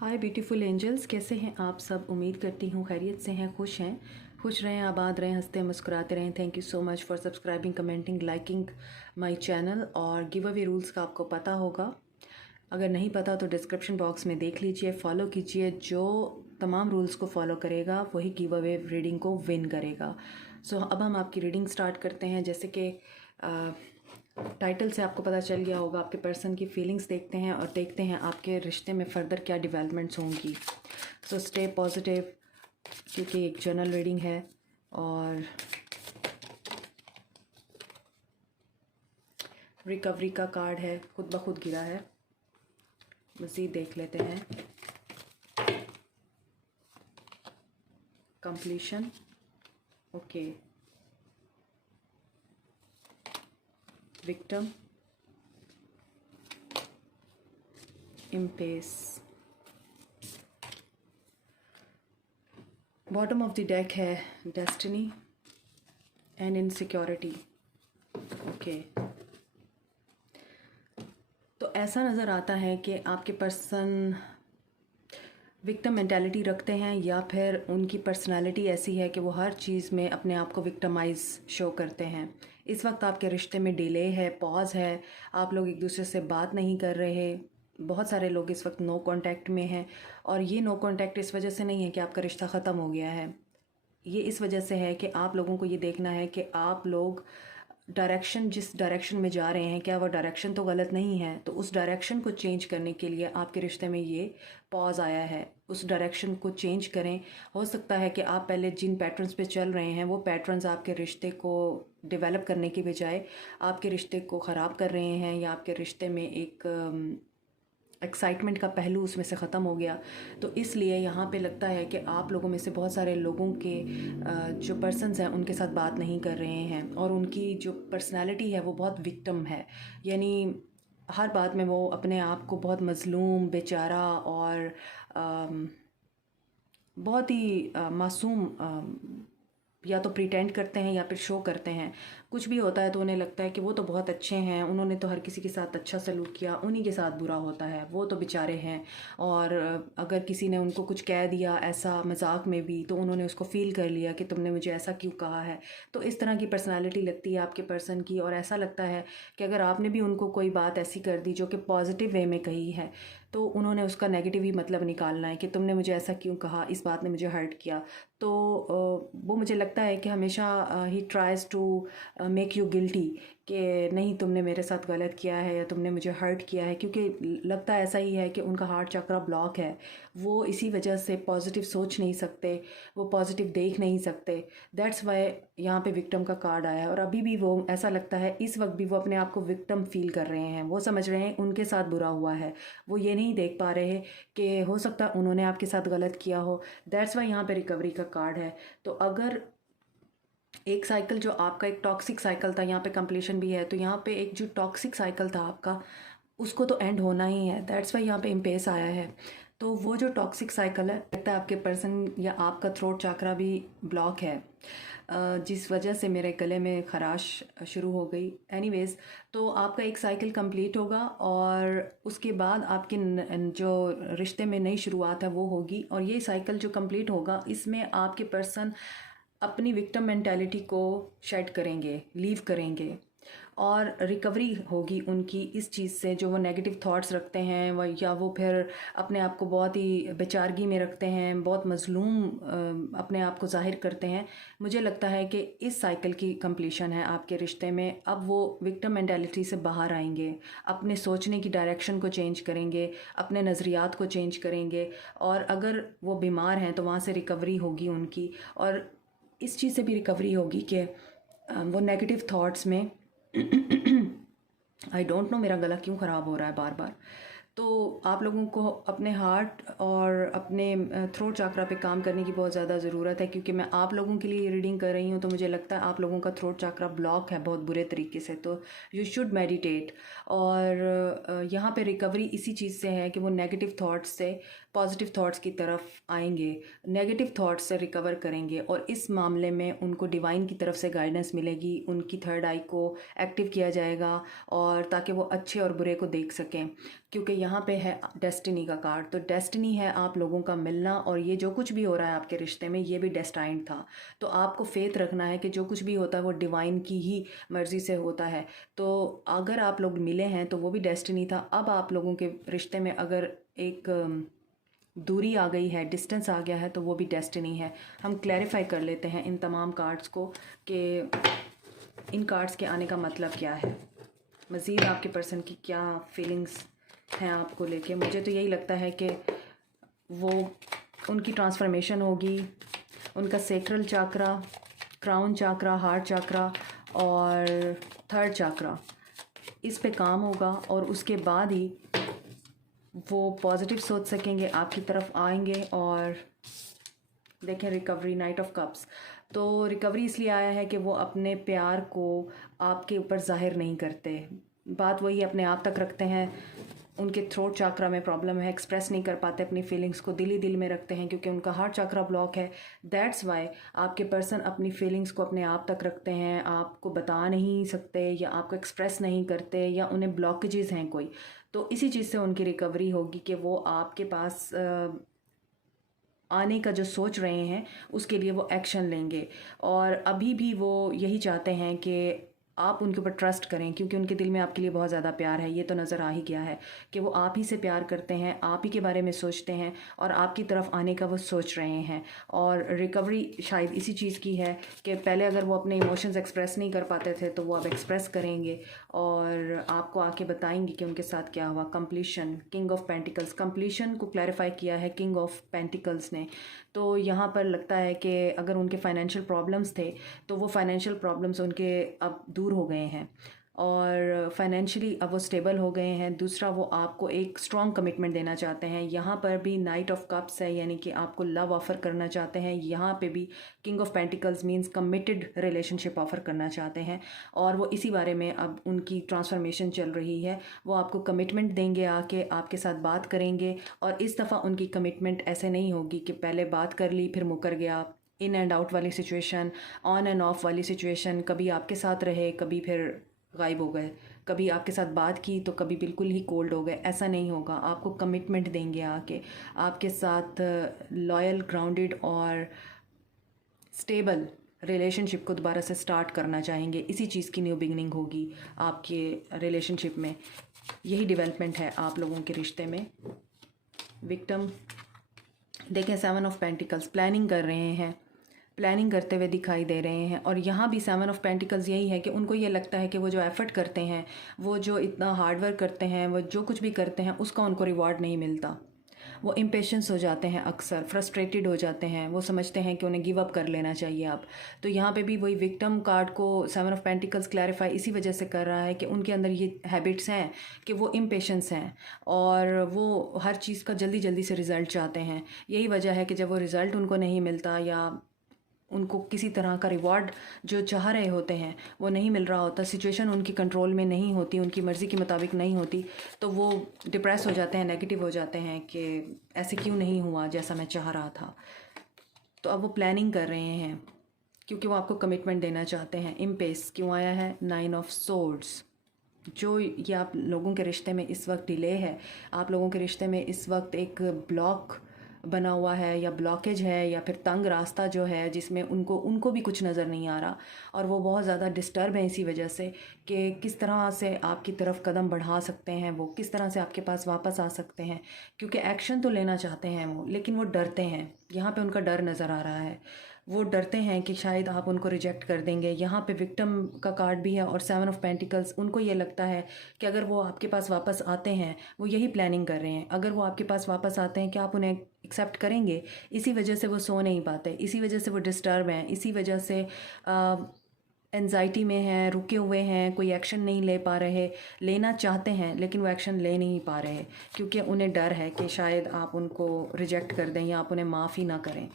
हाय beautiful angels, कैसे हैं आप सब। उम्मीद करती हूँ खैरियत से हैं, खुश रहें, आबाद रहें, हंसते मुस्कुराते रहें। Thank you so much for subscribing, commenting, liking my channel. और गिव अवे रूल्स का आपको पता होगा, अगर नहीं पता तो डिस्क्रिप्शन बॉक्स में देख लीजिए, फॉलो कीजिए। जो तमाम रूल्स को फॉलो करेगा वही गिव अवे रीडिंग को विन करेगा। सो अब हम आपकी रीडिंग स्टार्ट करते हैं। जैसे कि टाइटल से आपको पता चल गया होगा, आपके पर्सन की फीलिंग्स देखते हैं और देखते हैं आपके रिश्ते में फ़र्दर क्या डेवलपमेंट्स होंगी। सो स्टे पॉजिटिव, क्योंकि एक जनरल रीडिंग है और रिकवरी का कार्ड है, खुद ब खुद गिरा है। मज़ीद देख लेते हैं। Completion, okay. Victim, impasse. Bottom of the deck है डेस्टिनी एंड इनसिक्योरिटी, ओके। तो ऐसा नज़र आता है कि आपके पर्सन विक्टिम मेंटालिटी रखते हैं, या फिर उनकी पर्सनालिटी ऐसी है कि वो हर चीज़ में अपने आप को विक्टिमाइज शो करते हैं। इस वक्त आपके रिश्ते में डिले है, पॉज है, आप लोग एक दूसरे से बात नहीं कर रहे। बहुत सारे लोग इस वक्त नो कांटेक्ट में हैं, और ये नो कांटेक्ट इस वजह से नहीं है कि आपका रिश्ता ख़त्म हो गया है। ये इस वजह से है कि आप लोगों को ये देखना है कि आप लोग जिस डायरेक्शन में जा रहे हैं, क्या वो डायरेक्शन तो गलत नहीं है। तो उस डायरेक्शन को चेंज करने के लिए आपके रिश्ते में ये पॉज आया है। उस डायरेक्शन को चेंज करें। हो सकता है कि आप पहले जिन पैटर्न्स पे चल रहे हैं वो पैटर्न्स आपके रिश्ते को डेवलप करने की बजाय आपके रिश्ते को ख़राब कर रहे हैं, या आपके रिश्ते में एक एक्साइटमेंट का पहलू उसमें से ख़त्म हो गया। तो इसलिए यहाँ पे लगता है कि आप लोगों में से बहुत सारे लोगों के जो पर्सन्स हैं उनके साथ बात नहीं कर रहे हैं, और उनकी जो पर्सनालिटी है वो बहुत विक्टिम है। यानी हर बात में वो अपने आप को बहुत मज़लूम, बेचारा और बहुत ही मासूम या तो प्रिटेंड करते हैं या फिर शो करते हैं। कुछ भी होता है तो उन्हें लगता है कि वो तो बहुत अच्छे हैं, उन्होंने तो हर किसी के साथ अच्छा सलूक किया, उन्हीं के साथ बुरा होता है, वो तो बेचारे हैं। और अगर किसी ने उनको कुछ कह दिया ऐसा मजाक में भी, तो उन्होंने उसको फ़ील कर लिया कि तुमने मुझे ऐसा क्यों कहा है। तो इस तरह की पर्सनालिटी लगती है आपके पर्सन की। और ऐसा लगता है कि अगर आपने भी उनको कोई बात ऐसी कर दी जो कि पॉजिटिव वे में कही है, तो उन्होंने उसका नेगेटिव ही मतलब निकालना है कि तुमने मुझे ऐसा क्यों कहा, इस बात ने मुझे हर्ट किया। तो वो मुझे लगता है कि हमेशा ही tries to make you guilty, कि नहीं तुमने मेरे साथ गलत किया है या तुमने मुझे हर्ट किया है। क्योंकि लगता ऐसा ही है कि उनका हार्ट चक्रा ब्लॉक है, वो इसी वजह से पॉजिटिव सोच नहीं सकते, वो पॉजिटिव देख नहीं सकते। दैट्स वाई यहाँ पे विक्टिम का कार्ड आया है। और अभी भी वो ऐसा लगता है, इस वक्त भी वो अपने आप को विक्टिम फील कर रहे हैं। वो समझ रहे हैं उनके साथ बुरा हुआ है, वो ये नहीं देख पा रहे कि हो सकता है उन्होंने आपके साथ गलत किया हो। दैट्स वाई यहाँ पे रिकवरी का कार्ड है। तो अगर एक साइकिल जो आपका एक टॉक्सिक साइकिल था, यहाँ पे कंप्लीशन भी है, तो यहाँ पे एक जो टॉक्सिक साइकिल था आपका, उसको तो एंड होना ही है। दैट्स वाई यहाँ पे इम्पेस आया है। तो वो जो टॉक्सिक साइकिल है, लगता है आपके पर्सन या आपका थ्रोट चक्रा भी ब्लॉक है, जिस वजह से मेरे गले में खराश शुरू हो गई। एनीवेज, तो आपका एक साइकिल कंप्लीट होगा, और उसके बाद आपके जो रिश्ते में नई शुरुआत है वो होगी। और ये साइकिल जो कंप्लीट होगा, इसमें आपके पर्सन अपनी विक्टिम मेंटालिटी को शेड करेंगे, लीव करेंगे, और रिकवरी होगी उनकी इस चीज़ से, जो वो नेगेटिव थॉट्स रखते हैं या वो फिर अपने आप को बहुत ही बेचारगी में रखते हैं, बहुत मज़लूम अपने आप को जाहिर करते हैं। मुझे लगता है कि इस साइकिल की कंप्लीशन है आपके रिश्ते में। अब वो विक्टिम मेंटालिटी से बाहर आएंगे, अपने सोचने की डायरेक्शन को चेंज करेंगे, अपने नज़रियात को चेंज करेंगे, और अगर वो बीमार हैं तो वहाँ से रिकवरी होगी उनकी। और इस चीज़ से भी रिकवरी होगी कि वो नेगेटिव थॉट्स में आई डोंट नो मेरा गला क्यों ख़राब हो रहा है बार बार। तो आप लोगों को अपने हार्ट और अपने थ्रोट चक्रा पे काम करने की बहुत ज़्यादा ज़रूरत है, क्योंकि मैं आप लोगों के लिए रीडिंग कर रही हूँ। तो मुझे लगता है आप लोगों का थ्रोट चक्रा ब्लॉक है बहुत बुरे तरीके से, तो यू शुड मेडिटेट। और यहाँ पे रिकवरी इसी चीज़ से है कि वो नेगेटिव थॉट्स से पॉजिटिव थॉट्स की तरफ आएंगे, नेगेटिव थॉट्स से रिकवर करेंगे, और इस मामले में उनको डिवाइन की तरफ से गाइडेंस मिलेगी, उनकी थर्ड आई को एक्टिव किया जाएगा, और ताकि वो अच्छे और बुरे को देख सकें। क्योंकि यहाँ पे है डेस्टिनी का कार्ड। तो डेस्टिनी है आप लोगों का मिलना, और ये जो कुछ भी हो रहा है आपके रिश्ते में ये भी डेस्टाइंड था। तो आपको फेथ रखना है कि जो कुछ भी होता है वो डिवाइन की ही मर्ज़ी से होता है। तो अगर आप लोग मिले हैं तो वो भी डेस्टिनी था। अब आप लोगों के रिश्ते में अगर एक दूरी आ गई है, डिस्टेंस आ गया है, तो वो भी डेस्टिनी है। हम क्लैरिफाई कर लेते हैं इन तमाम कार्ड्स को कि इन कार्ड्स के आने का मतलब क्या है, मज़ीद आपके पर्सन की क्या फीलिंग्स हैं आपको लेके। मुझे तो यही लगता है कि वो उनकी ट्रांसफॉर्मेशन होगी, उनका sacral chakra, crown chakra, heart chakra और थर्ड चाक्रा, इस पे काम होगा और उसके बाद ही वो पॉजिटिव सोच सकेंगे, आपकी तरफ आएंगे। और देखें रिकवरी, नाइट ऑफ कप्स, तो रिकवरी इसलिए आया है कि वो अपने प्यार को आपके ऊपर जाहिर नहीं करते, बात वही अपने आप तक रखते हैं। उनके थ्रोट चाक्रा में प्रॉब्लम है, एक्सप्रेस नहीं कर पाते अपनी फीलिंग्स को, दिल ही दिल में रखते हैं क्योंकि उनका हार्ट चाक्रा ब्लॉक है। दैट्स वाई आपके पर्सन अपनी फीलिंग्स को अपने आप तक रखते हैं, आपको बता नहीं सकते या आपको एक्सप्रेस नहीं करते या उन्हें ब्लॉकेजेस हैं कोई। तो इसी चीज़ से उनकी रिकवरी होगी कि वो आपके पास आने का जो सोच रहे हैं उसके लिए वो एक्शन लेंगे। और अभी भी वो यही चाहते हैं कि आप उनके ऊपर ट्रस्ट करें क्योंकि उनके दिल में आपके लिए बहुत ज़्यादा प्यार है। ये तो नज़र आ ही गया है कि वो आप ही से प्यार करते हैं, आप ही के बारे में सोचते हैं और आपकी तरफ आने का वो सोच रहे हैं। और रिकवरी शायद इसी चीज़ की है कि पहले अगर वो अपने इमोशंस एक्सप्रेस नहीं कर पाते थे तो वो अब एक्सप्रेस करेंगे और आपको आके बताएंगे कि उनके साथ क्या हुआ। Completion, king of pentacles, completion को क्लैरिफाई किया है किंग ऑफ पेंटिकल्स ने। तो यहाँ पर लगता है कि अगर उनके फाइनेंशियल प्रॉब्लम्स थे तो वो फाइनेंशियल प्रॉब्लम्स उनके अब दूर हो गए हैं और फाइनेंशियली अब वो स्टेबल हो गए हैं। दूसरा, वो आपको एक स्ट्रॉन्ग कमिटमेंट देना चाहते हैं। यहाँ पर भी नाइट ऑफ कप्स है, यानी कि आपको लव ऑफ़र करना चाहते हैं। यहाँ पे भी king of pentacles means committed relationship offer करना चाहते हैं और वो इसी बारे में अब उनकी ट्रांसफॉर्मेशन चल रही है। वो आपको कमिटमेंट देंगे, आके आपके साथ बात करेंगे और इस दफ़ा उनकी कमिटमेंट ऐसे नहीं होगी कि पहले बात कर ली फिर मुकर गया, इन एंड आउट वाली सिचुएशन, ऑन एंड ऑफ वाली सिचुएशन, कभी आपके साथ रहे कभी फिर गायब हो गए, कभी आपके साथ बात की तो कभी बिल्कुल ही कोल्ड हो गए। ऐसा नहीं होगा, आपको कमिटमेंट देंगे, आके आपके साथ लॉयल, ग्राउंडेड और स्टेबल रिलेशनशिप को दोबारा से स्टार्ट करना चाहेंगे। इसी चीज़ की न्यू बिगनिंग होगी आपके रिलेशनशिप में। यही डेवलपमेंट है आप लोगों के रिश्ते में। विक्टिम देखें, 7 ऑफ पेंटिकल्स, प्लानिंग कर रहे हैं, प्लानिंग करते हुए दिखाई दे रहे हैं। और यहाँ भी 7 ऑफ पेंटिकल्स यही है कि उनको ये लगता है कि वो जो एफ़र्ट करते हैं, वो जो इतना हार्ड वर्क करते हैं, वो जो कुछ भी करते हैं उसका उनको रिवॉर्ड नहीं मिलता। वो इम्पेशेंस हो जाते हैं, अक्सर फ्रस्ट्रेटेड हो जाते हैं, वो समझते हैं कि उन्हें गिव अप कर लेना चाहिए अब। तो यहाँ पे भी वही विक्टिम कार्ड को 7 ऑफ पेंटिकल्स क्लैरिफाई इसी वजह से कर रहा है कि उनके अंदर ये हैबिट्स हैं कि वो इम्पेशेंस हैं और वो हर चीज़ का जल्दी जल्दी से रिज़ल्ट चाहते हैं। यही वजह है कि जब वो रिज़ल्ट उनको नहीं मिलता या उनको किसी तरह का रिवॉर्ड जो चाह रहे होते हैं वो नहीं मिल रहा होता, सिचुएशन उनकी कंट्रोल में नहीं होती, उनकी मर्ज़ी के मुताबिक नहीं होती, तो वो डिप्रेस हो जाते हैं, नेगेटिव हो जाते हैं कि ऐसे क्यों नहीं हुआ जैसा मैं चाह रहा था। तो अब वो प्लानिंग कर रहे हैं क्योंकि वो आपको कमिटमेंट देना चाहते हैं। इम्पेस क्यों आया है? 9 ऑफ सोर्ड्स। जो ये आप लोगों के रिश्ते में इस वक्त डिले है, आप लोगों के रिश्ते में इस वक्त एक ब्लॉक बना हुआ है या ब्लॉकेज है या फिर तंग रास्ता जो है जिसमें उनको भी कुछ नज़र नहीं आ रहा और वो बहुत ज़्यादा डिस्टर्ब है इसी वजह से कि किस तरह से आपकी तरफ कदम बढ़ा सकते हैं, वो किस तरह से आपके पास वापस आ सकते हैं। क्योंकि एक्शन तो लेना चाहते हैं वो, लेकिन वो डरते हैं। यहाँ पे उनका डर नज़र आ रहा है, वो डरते हैं कि शायद आप उनको रिजेक्ट कर देंगे। यहाँ पे विक्टिम का कार्ड भी है और 7 ऑफ पेंटिकल्स। उनको ये लगता है कि अगर वो आपके पास वापस आते हैं, वो यही प्लानिंग कर रहे हैं, अगर वो आपके पास वापस आते हैं कि आप उन्हें एक्सेप्ट करेंगे। इसी वजह से वो सो नहीं पाते, इसी वजह से वो डिस्टर्ब हैं, इसी वजह से एंजाइटी में हैं, रुके हुए हैं, कोई एक्शन नहीं ले पा रहे। लेना चाहते हैं लेकिन वो एक्शन ले नहीं पा रहे क्योंकि उन्हें डर है कि शायद आप उनको रिजेक्ट कर दें या आप उन्हें माफ़ ही ना करें।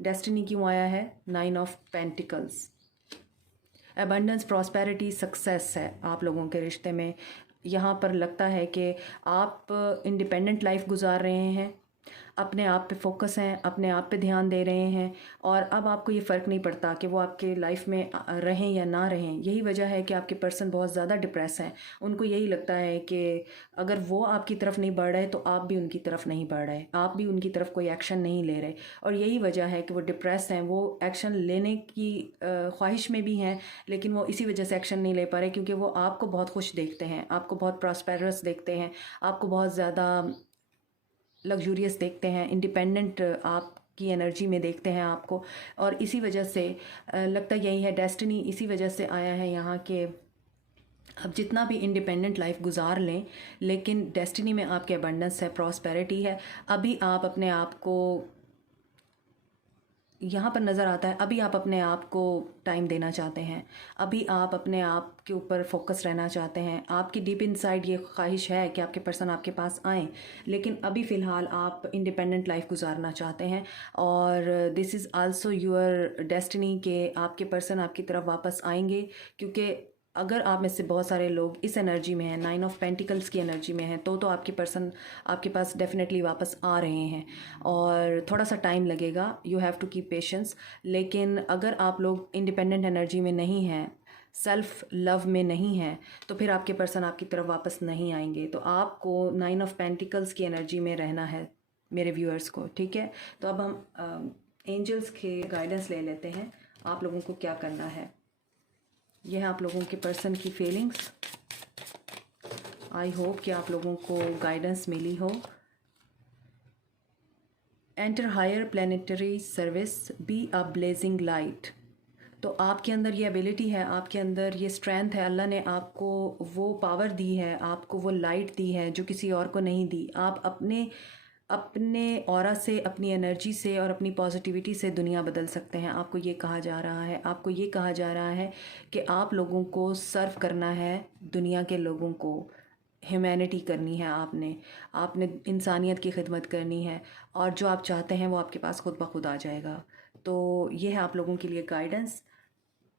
डेस्टिनी क्यों आया है? 9 of pentacles. Abundance, prosperity, success है आप लोगों के रिश्ते में। यहाँ पर लगता है कि आप इंडिपेंडेंट लाइफ गुजार रहे हैं अपने आप पे फोकस हैं, अपने आप पे ध्यान दे रहे हैं, और अब आपको ये फ़र्क नहीं पड़ता कि वो आपके लाइफ में रहें या ना रहें। यही वजह है कि आपके पर्सन बहुत ज़्यादा डिप्रेस हैं। उनको यही लगता है कि अगर वो आपकी तरफ नहीं बढ़ रहे तो आप भी उनकी तरफ नहीं बढ़ रहे, आप भी उनकी तरफ कोई एक्शन नहीं ले रहे, और यही वजह है कि वो डिप्रेस हैं। वो एक्शन लेने की ख्वाहिश में भी हैं, लेकिन वो इसी वजह से एक्शन नहीं ले पा रहे क्योंकि वो आपको बहुत खुश देखते हैं, आपको बहुत प्रॉस्पेरस देखते हैं, आपको बहुत ज़्यादा लग्जूरियस देखते हैं, इंडिपेंडेंट आपकी एनर्जी में देखते हैं आपको। और इसी वजह से लगता यही है, डेस्टिनी इसी वजह से आया है यहाँ के अब जितना भी इंडिपेंडेंट लाइफ गुजार लें, लेकिन डेस्टिनी में आपके अबंडेंस है, प्रॉस्पेरिटी है। अभी आप अपने आप को यहाँ पर नज़र आता है, अभी आप अपने आप को टाइम देना चाहते हैं, अभी आप अपने आप के ऊपर फोकस रहना चाहते हैं। आपकी डीप इनसाइड ये ख्वाहिश है कि आपके पर्सन आपके पास आएँ, लेकिन अभी फ़िलहाल आप इंडिपेंडेंट लाइफ गुजारना चाहते हैं। और this is also your destiny के आपके पर्सन आपकी तरफ वापस आएंगे, क्योंकि अगर आप में से बहुत सारे लोग इस एनर्जी में हैं, 9 ऑफ पेंटिकल्स की एनर्जी में हैं, तो आपके पर्सन आपके पास डेफिनेटली वापस आ रहे हैं। और थोड़ा सा टाइम लगेगा, you have to keep patience. लेकिन अगर आप लोग इंडिपेंडेंट एनर्जी में नहीं हैं, सेल्फ लव में नहीं हैं, तो फिर आपके पर्सन आपकी तरफ वापस नहीं आएंगे। तो आपको 9 ऑफ पेंटिकल्स की एनर्जी में रहना है मेरे व्यूअर्स को, ठीक है। तो अब हम एंजल्स के गाइडेंस ले लेते हैं, आप लोगों को क्या करना है। यह है आप लोगों के पर्सन की फीलिंग्स। आई होप कि आप लोगों को गाइडेंस मिली हो। Enter higher planetary service, be a blazing light. तो आपके अंदर ये एबिलिटी है, आपके अंदर ये स्ट्रेंथ है, अल्लाह ने आपको वो पावर दी है, आपको वो लाइट दी है जो किसी और को नहीं दी। आप अपने अपने ऑरा से, अपनी एनर्जी से और अपनी पॉजिटिविटी से दुनिया बदल सकते हैं। आपको ये कहा जा रहा है, आपको ये कहा जा रहा है कि आप लोगों को सर्व करना है, दुनिया के लोगों को ह्यूमैनिटी करनी है, आपने आपने इंसानियत की खिदमत करनी है, और जो आप चाहते हैं वो आपके पास खुद ब खुद आ जाएगा। तो ये है आप लोगों के लिए गाइडेंस।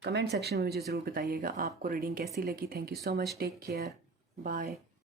कमेंट सेक्शन में मुझे ज़रूर बताइएगा आपको रीडिंग कैसी लगी। Thank you so much, take care, bye.